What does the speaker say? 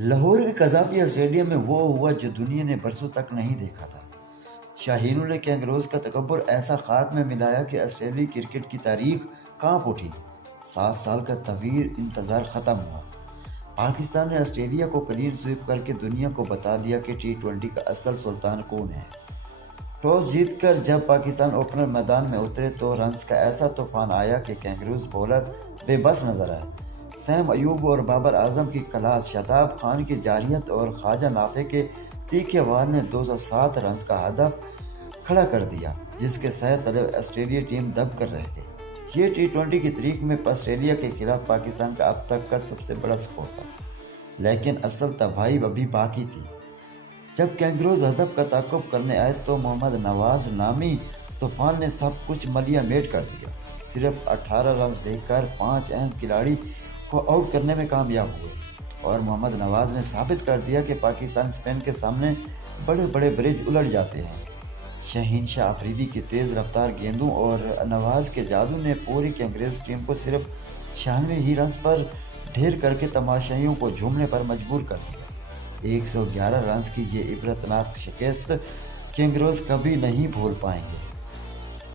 لاہور کے Gaddafi stadium میں وہ ہوا جو دنیا نے برسوں تک نہیں دیکھا تھا۔ شاہینوں نے کینگروز کا تکبر ایسا خاتمہ میں ملایا کہ آسٹریلوی کرکٹ کی تاریخ کانپ اٹھی۔ 7 سال کا طویل انتظار ختم ہوا۔ پاکستان نے آسٹریلیا کو کلین سویپ کر کے دنیا کو بتا دیا کہ ٹی 20 کا اصل سلطان کون ہے۔ ٹاس جیت کر جب پاکستان اوپنر میدان میں اترے تو رنز کا ایسا طوفان آیا کہ کینگروز بولر بے بس نظر آئے۔ سیم ایوب اور بابر اعظم کی کلاس، شاداب خان کی جارحیت اور خواجہ نافع کے تیکھے وار نے 207 رنز کا ہدف کھڑا کر دیا، جس کے ساتھ آسٹریلیا ٹیم دب کر رہ گئی۔ یہ ٹی 20 کی تاریخ میں آسٹریلیا کے خلاف پاکستان کا اب تک کا سب سے بڑا سکور تھا، لیکن اصل تباہی ابھی باقی تھی۔ جب کینگروز ہدف کا تعاقب کرنے آئے تو محمد نواز نامی طوفان نے سب کچھ ملیا میٹ کر دیا۔ صرف 18 رنز دے کر 5 اہم کھلاڑی کو آؤٹ کرنے میں کامیاب ہوئے، اور محمد نواز نے ثابت کر دیا کہ پاکستان اسپن کے سامنے بڑے بڑے برج الٹ جاتے ہیں۔ شہین شاہ آفریدی کی تیز رفتار گیندوں اور نواز کے جادو نے پوری کینگروز ٹیم کو صرف 96 ہی رنز پر ڈھیر کر کے تماشائیوں کو جھومنے پر مجبور کر دیا۔ 111 رنز کی یہ عبرتناک شکست کینگروز کبھی نہیں بھول پائیں گے۔